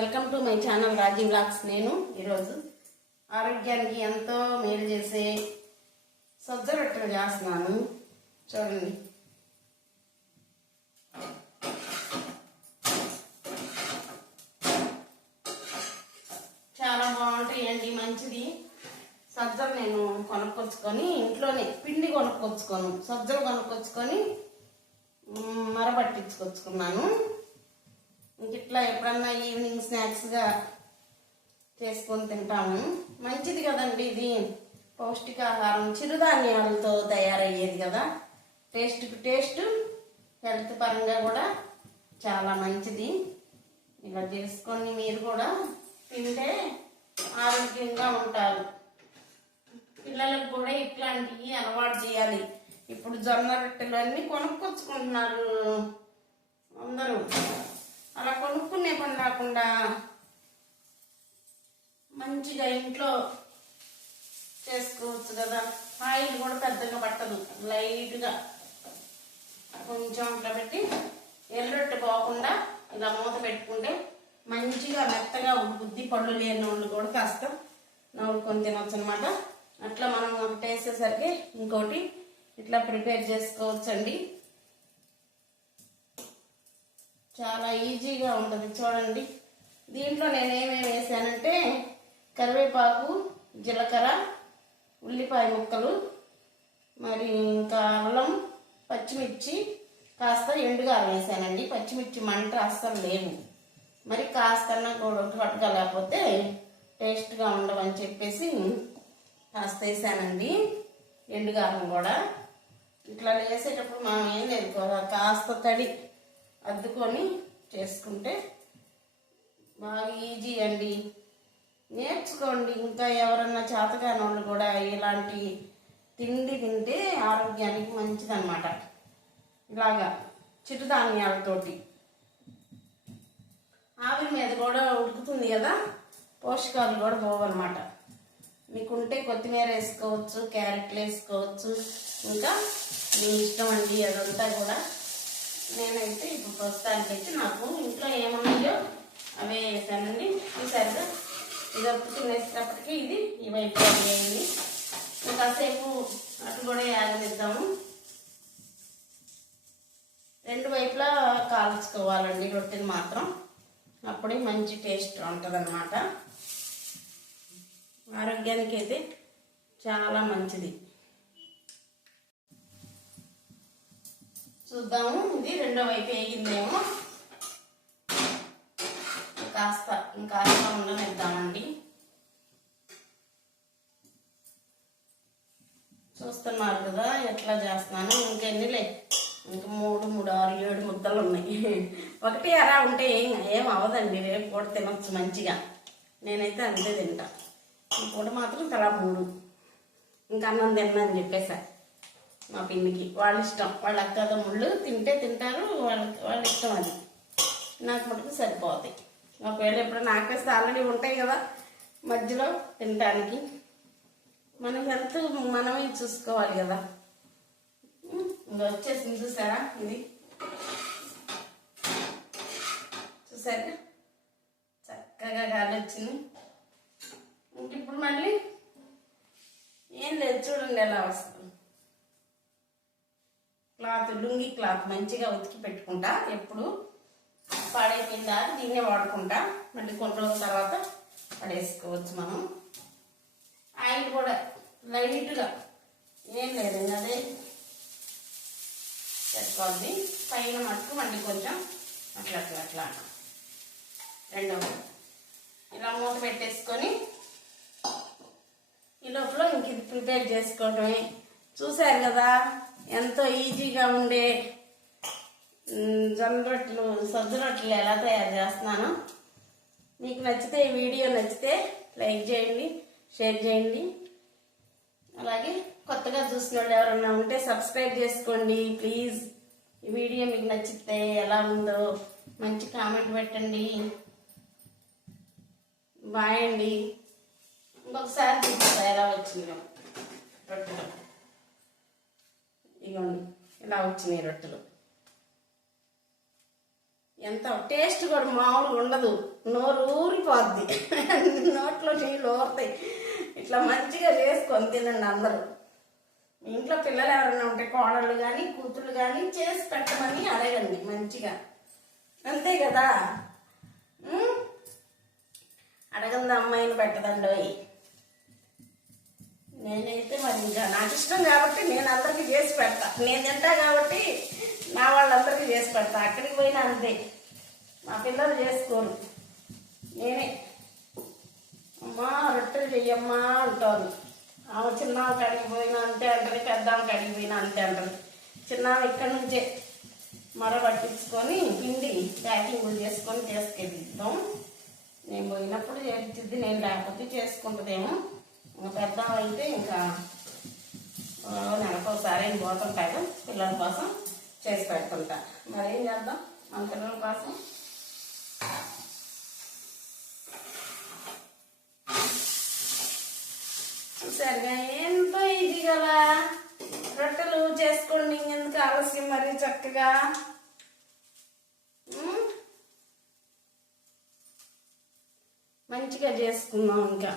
Welcome to my channel Raji vlogs. నేను ఈరోజు ఆరోగ్యానికి ఎంతో మేలు చేసే సజ్జ రొట్టెలు చేస్తున్నాను. చూడండి, చాలా బాగుంటాయండి. మంచిది. సజ్జలు నేను కొనుక్కొచ్చుకొని ఇంట్లోనే పిండి కొనుక్కొచ్చుకోను, సజ్జలు కొనుక్కొచ్చుకొని మరపట్టించుకొచ్చుకున్నాను. ఇంక ఇట్లా ఎప్పుడన్నా ఈవినింగ్ స్నాక్స్గా చేసుకొని తింటాము. మంచిది కదండి, ఇది పౌష్టికాహారం, చిరుధాన్యాలతో తయారయ్యేది కదా. టేస్ట్, హెల్త్ పరంగా కూడా చాలా మంచిది. ఇలా చేసుకొని మీరు కూడా తింటే ఆరోగ్యంగా ఉంటారు. పిల్లలకు కూడా ఇట్లాంటివి అలవాటు చేయాలి. ఇప్పుడు జొన్న రొట్టెలు అన్నీ కొనుక్కొచ్చుకుంటున్నారు అందరూ. అలా కొనుక్కునే పని రాకుండా మంచిగా ఇంట్లో చేసుకోవచ్చు కదా. ఆయిల్ కూడా పెద్దగా పట్టదు, లైట్గా కొంచెం అట్లా పెట్టి ఎర్రొట్టె పోకుండా ఇలా మూత పెట్టుకుంటే మంచిగా మెత్తగా ఉడుకుద్ది. పళ్ళు లేని వాళ్ళు కూడా కాస్త నవ్వుకొని తినొచ్చు అనమాట. అట్లా మనం ఒకటి వేసేసరికి ఇంకోటి ఇట్లా ప్రిపేర్ చేసుకోవచ్చండి. చాలా ఈజీగా ఉంటుంది. చూడండి, దీంట్లో నేను ఏమేమి వేసానంటే కరివేపాకు, జీలకర్ర, ఉల్లిపాయ ముక్కలు, మరి ఇంకా అల్లం, పచ్చిమిర్చి, కాస్త ఎండుగారం వేసానండి. పచ్చిమిర్చి మంట అస్సలు లేవు, మరి కాస్తన్నా కూడా ఘాటుగా లేకపోతే టేస్ట్గా ఉండవని చెప్పేసి కాస్త వేసానండి. ఎండుగారం కూడా ఇట్లా వేసేటప్పుడు మనం ఏం లేదు, కాస్త తడి అద్దుకొని చేసుకుంటే బాగా ఈజీ అండి. నేర్చుకోండి. ఇంకా ఎవరన్నా చేతకాని వాళ్ళు కూడా ఇలాంటి తిండి తింటే ఆరోగ్యానికి మంచిదన్నమాట. ఇలాగా చిరుధాన్యాలతోటి ఆవిరి మీద కూడా ఉడుకుతుంది కదా, పోషకాలు కూడా పోవన్నమాట. మీకుంటే కొత్తిమీర వేసుకోవచ్చు, క్యారెట్లు వేసుకోవచ్చు, ఇంకా మీ ఇష్టం అండి. అదంతా కూడా నేనైతే ఇప్పుడు ప్రస్తుతానికైతే నాకు ఇంట్లో ఏమన్నాయో అవే వేసానండి. చూసారుగా, ఇది ఒప్పుకునేసేటప్పటికి ఇది ఈ వైపు వేయండి. కాసేపు అటు కూడా యాగనిద్దాము. రెండు వైపులా కాల్చుకోవాలండి రొట్టెని మాత్రం, అప్పుడే మంచి టేస్ట్ ఉంటుంది అన్నమాట. ఆరోగ్యానికి అయితే చాలా మంచిది. చూద్దాము, ఇది రెండో వైపు వేగిందేమో. ఇంకా ఉండనిద్దామండి. చూస్తున్నారు కదా ఎట్లా చేస్తున్నాను. ఇంకెన్నిలే, ఇంక 3, 6, 7 ముద్దలు ఉన్నాయి. ఒకటి అలా ఉంటే ఏం అవ్వదండి. రేపు కూడా తినొచ్చు మంచిగా. నేనైతే అంతే తింటా. ఈ పూట మాత్రం తలా 3. ఇంకా అన్నం తిన్నాను చెప్పేసా మా పిన్నికి. వాళ్ళ ఇష్టం, వాళ్ళ అక్కదమ్ముళ్ళు తింటే తింటారు, వాళ్ళ ఇష్టం. అది నాకు మటుకు సరిపోతాయి. ఒకవేళ ఎప్పుడు నాకేస్తే ఆల్రెడీ ఉంటాయి కదా మధ్యలో తినడానికి. మన హెల్త్ మనమే చూసుకోవాలి కదా. ఇంకా వచ్చేసింది చూసారా, ఇది చూసారా చక్కగా గాలి వచ్చింది. ఇంక ఇప్పుడు మళ్ళీ ఏం లేదు, చూడండి ఎలా వస్తుంది. లుంగి క్లాత్ మంచిగా ఉతికి పెట్టుకుంటా. ఎప్పుడు పాడైపోయిందా దీన్నే వాడుకుంటా. మళ్ళీ కొన్ని రోజుల తర్వాత పడేసుకోవచ్చు మనం. ఆయిల్ కూడా లైట్గా ఏం లేదండి, అదే పెట్టుకోవాలి. పైన మటుకు మళ్ళీ కొంచెం అట్లా రెండవ ఇలా మూత పెట్టేసుకొని ఈ లోపల ఇంక ఇది ప్రిపేర్ చేసుకోవటమే. చూసారు కదా ఎంతో ఈజీగా ఉండే జొన్న రొట్టెలు, సజ్జ రొట్టెలు ఎలా తయారు చేస్తున్నాను. మీకు నచ్చితే, ఈ వీడియో నచ్చితే లైక్ చేయండి, షేర్ చేయండి. అలాగే కొత్తగా చూసిన వాళ్ళు ఎవరన్నా ఉంటే సబ్స్క్రైబ్ చేసుకోండి ప్లీజ్. ఈ వీడియో మీకు నచ్చితే ఎలా ఉందో మంచి కామెంట్ పెట్టండి. బాయ్ అండి. ఇంకొకసారి చూపిస్తా ఎలా వచ్చిందో రొట్టెలు. ఇగోండి ఇలా వచ్చినాయి రొట్టెలు. ఎంత టేస్ట్ కూడా మామూలుగా ఉండదు, నోరు ఊరిపోద్ది, నోట్లో నీళ్ళు ఊరుతాయి. ఇట్లా మంచిగా చేసుకొని తినండి అందరూ. మీ ఇంట్లో పిల్లలు ఎవరైనా ఉంటే కోడళ్ళు కానీ కూతుళ్ళు కానీ చేసి పెట్టమని అడగండి మంచిగా, అంతే కదా. అడగంది అమ్మాయిని పెట్టదండి. నేనైతే మరి ఇంకా నాకు ఇష్టం కాబట్టి నేను అందరికీ చేసి పెడతా, నేను తింటా కాబట్టి నా వాళ్ళందరికీ చేసి పెడతా. అక్కడికి పోయినా అంతే, మా పిల్లలు చేసుకోరు, నేనే అమ్మా రొట్టెలు చెయ్యమ్మా అంటాను. ఆమె చిన్నామె కడిగి పోయినా అంతే అంటది, పెద్దామె కడిగి పోయినా అంతే అంటది. చిన్నామె ఇక్కడి నుంచే మర పట్టించుకొని పిండి ప్యాకింగ్ చేసుకొని తీసుకెళ్తాం. నేను పోయినప్పుడు చేస్తుంది, నేను లేకపోతే చేసుకుంటుందేమో. పెద్దామె అయితే ఇంకా నెలకోసారి పోతుంటాడు, పిల్లల కోసం చేసి పెడుతుంటా. మరి ఏం చేద్దాం మన పిల్లల కోసం. సరిగా ఎంతో ఈజీ కదా రొట్టెలు చేసుకోండి, ఎందుకు ఆలస్యం మరి చక్కగా. మంచిగా చేసుకుందాం ఇంకా.